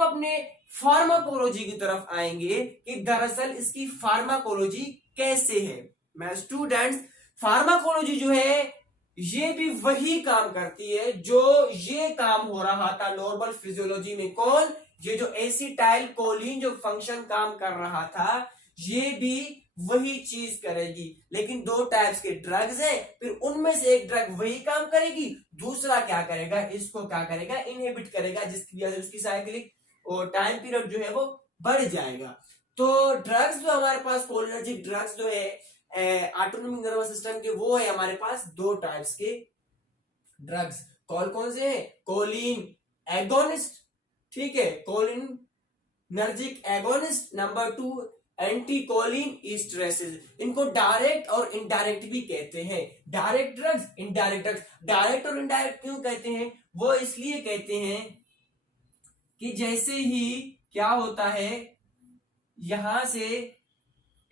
हम अपने फार्माकोलॉजी की तरफ आएंगे कि दरअसल इसकी फार्माकोलॉजी कैसे है। मैं स्टूडेंट्स, फार्माकोलॉजी जो है ये भी वही काम करती है जो ये काम हो रहा था नॉर्मल फिजियोलॉजी में। कौन? ये जो एसिटाइल कोलिन जो फंक्शन काम कर रहा था ये भी वही चीज करेगी, लेकिन दो टाइप्स के ड्रग्स हैं, फिर उनमें से एक ड्रग वही काम करेगी, दूसरा क्या करेगा, इसको क्या करेगा, इनहिबिट करेगा, जिसकी वजह से उसकी साइक्लिक और टाइम पीरियड जो है वो बढ़ जाएगा। तो ड्रग्स जो हमारे पास कोलिनर्जिक ड्रग्स जो है ऑटोनॉमिक नर्वस सिस्टम के, वो है हमारे पास दो टाइप्स के ड्रग्स। कौन कौन से हैं? कोलिन एगोनिस्ट, ठीक है, कोलिनर्जिक एगोनिस्ट। नंबर 2 एंटीकोलिन ईस्टरेसिस। इनको डायरेक्ट और इनडायरेक्ट भी कहते हैं। Direct drugs, indirect drugs. Direct और इनडायरेक्ट क्यों कहते हैं? वो इसलिए कहते हैं कि जैसे ही क्या होता है, यहां से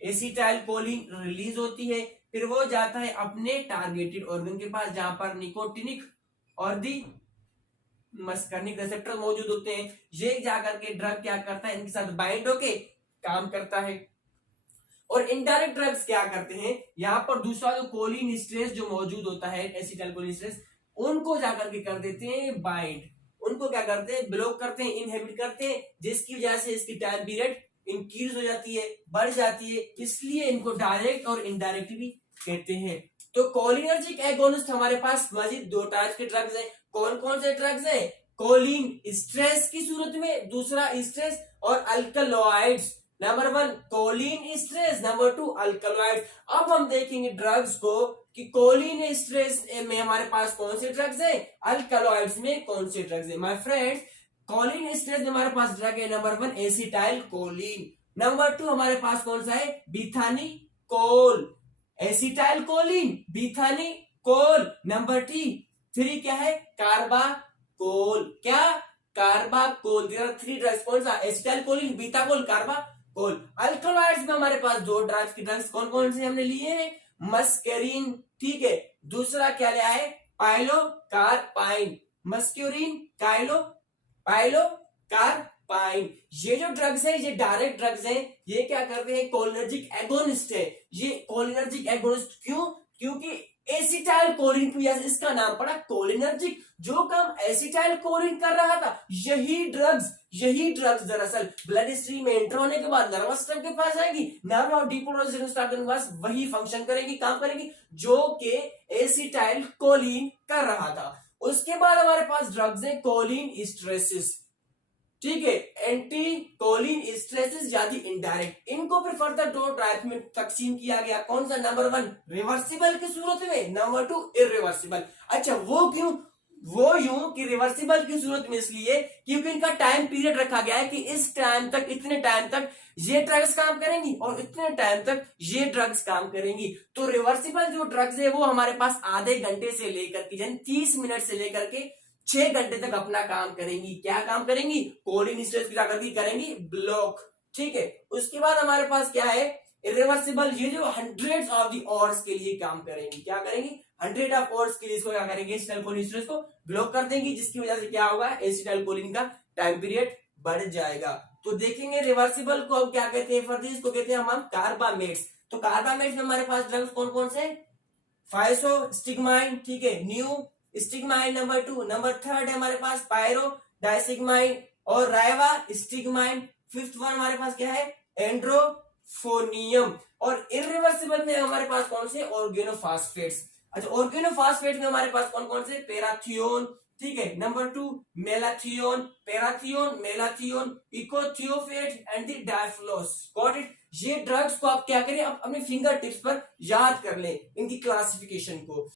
एसिटाइल कोलिन रिलीज होती है, फिर वो जाता है अपने टारगेटेड ऑर्गन के पास जहां पर निकोटिनिक और दी मस्कर्निक रिसेप्टर मौजूद होते हैं। ये जाकर के ड्रग क्या करता है, इनके साथ बाइंड होके काम करता है। और इनडायरेक्ट ड्रग्स क्या करते हैं, यहां पर दूसरा जो कोलिन स्ट्रेस जो मौजूद होता है, एसिटाइल कोलिन स्ट्रेस, उनको जाकर के कर देते हैं बाइंड, उनको क्या करते हैं, ब्लॉक करते हैं, इनहिबिट करते हैं, जिसकी वजह से इसकी टाइम पीरियड इंक्रीज हो जाती है, बढ़ जाती है। इसलिए इनको डायरेक्ट और इनडायरेक्ट भी कहते हैं। तो कोलिनर्जिक एगोनिस्ट हमारे पास मजीद दो टाइप के ड्रग्स हैं। कौन कौन से ड्रग्स हैं? कोलिन स्ट्रेस की सूरत में, दूसरा स्ट्रेस, और alkaloids. Number 1 choline stress, number 2 alkaloids. अब हम देखेंगे ड्रग्स को कि कोलिन स्ट्रेस में हमारे पास कौन से ड्रग्स हैं, अल्कलॉइड्स में कौन से ड्रग्स हैं। माय फ्रेंड्स, कोलिन स्ट्रेस में हमारे पास ड्रग है नंबर 1 एसिटाइल कोलिन, नंबर 2 हमारे पास कौन सा है, bethanechol. Acetyl choline, bethanechol. Number 3 क्या है, कार्बाकोल। क्या? कार्बाकोल। There are 3 drugs. कौन सा? Acetyl choline, bethanechol, carbachol. Alkaloids में हमारे पास दो ड्रग्स की ड्रग्स कौन कौन से हमने लिए हैं, मस्करीन, ठीक है, दूसरा क्या लिया है, पाइलोकार्पाइन। मस्क्यूरिन, पाइलोकार्पाइन। ये जो ड्रग्स है ये डायरेक्ट ड्रग्स हैं। ये क्या करते हैं, कोलिनर्जिक एगोनिस्ट है। ये कोलिनर्जिक एगोनिस्ट क्यों? क्योंकि एसिटाइल कोलिन की वजह से इसका नाम पड़ा कोलिनर्जिक। जो काम एसिटाइल कोलिन कर रहा था, यही ड्रग्स दरअसल ब्लड स्ट्रीम में एंटर होने के बाद नर्वस सिस्टम के पास आएगी, नर्व और डीपोलराइजेशन स्टार्ट होने के बाद वही फंक्शन करेगी, काम करेगी जो कि एसिटाइल कोलिन कर रहा था। उसके बाद हमारे पास ड्रग्स है कोलिन स्ट्रेसिस, ठीक है, एंटी कोलिन स्ट्रेसिस यानी इनडायरेक्ट। इनको फिर फर्दर दो टाइप में तकसीम किया गया। कौन सा? नंबर 1 रिवर्सिबल की सूरत में, नंबर 2 इरिवर्सिबल। अच्छा, वो क्यों? वो यूं कि रिवर्सिबल की सूरत में इसलिए क्योंकि इनका टाइम पीरियड रखा गया है कि इस टाइम तक, इतने टाइम तक ये ड्रग्स काम करेंगी और इतने टाइम तक ये ड्रग्स काम करेंगी। तो रिवर्सिबल जो ड्रग्स है वो हमारे पास आधे घंटे से लेकर के यानी 30 मिनट से लेकर के 6 घंटे तक अपना काम करेंगी। क्या काम करेंगी? कोलिन स्ट्रेस की जाकर के करेंगी ब्लॉक, ठीक है। उसके बाद हमारे पास क्या है, इरिवर्सिबल। ये जो हंड्रेड्स ऑफ द आवर्स के लिए काम करेंगी। क्या करेंगी? 100 ऑफ आवर्स के लिए इसको क्या करेंगे, एसिटाइल कोलिन स्ट्रेस को ब्लॉक कर देंगी, जिसकी वजह से क्या होगा, एसिटाइल कोलिन का टाइम पीरियड बढ़ जाएगा। तो देखेंगे रिवर्सिबल को अब क्या कहते हैं, फर्दर इसको कहते हैं हम कार्बामेट्स। तो कार्बामेट्स में हमारे पास ड्रग्स कौन कौन से? फाइसोस्टिग्माइन, ठीक है, न्यू स्टिग्माइन नंबर 2, नंबर 3 है हमारे पास पायरो डाइसिग्माइन और राइवा स्टिग्माइन। 5th वन हमारे पास क्या है, एंड्रोफोनियम। और इरिवर्सिबल में हमारे पास कौन से, ऑर्गेनोफॉस्फेट्स। अच्छा, ऑर्गेनोफॉस्फेट में हमारे पास कौन कौन से, पैराथियोन, ठीक है, number 2 malathion, parathion, malathion, echothiophate and the dyflos. Got it. ये ड्रग्स को आप क्या करें, आप अपने फिंगर टिप्स पर याद कर लें इनकी क्लासिफिकेशन को।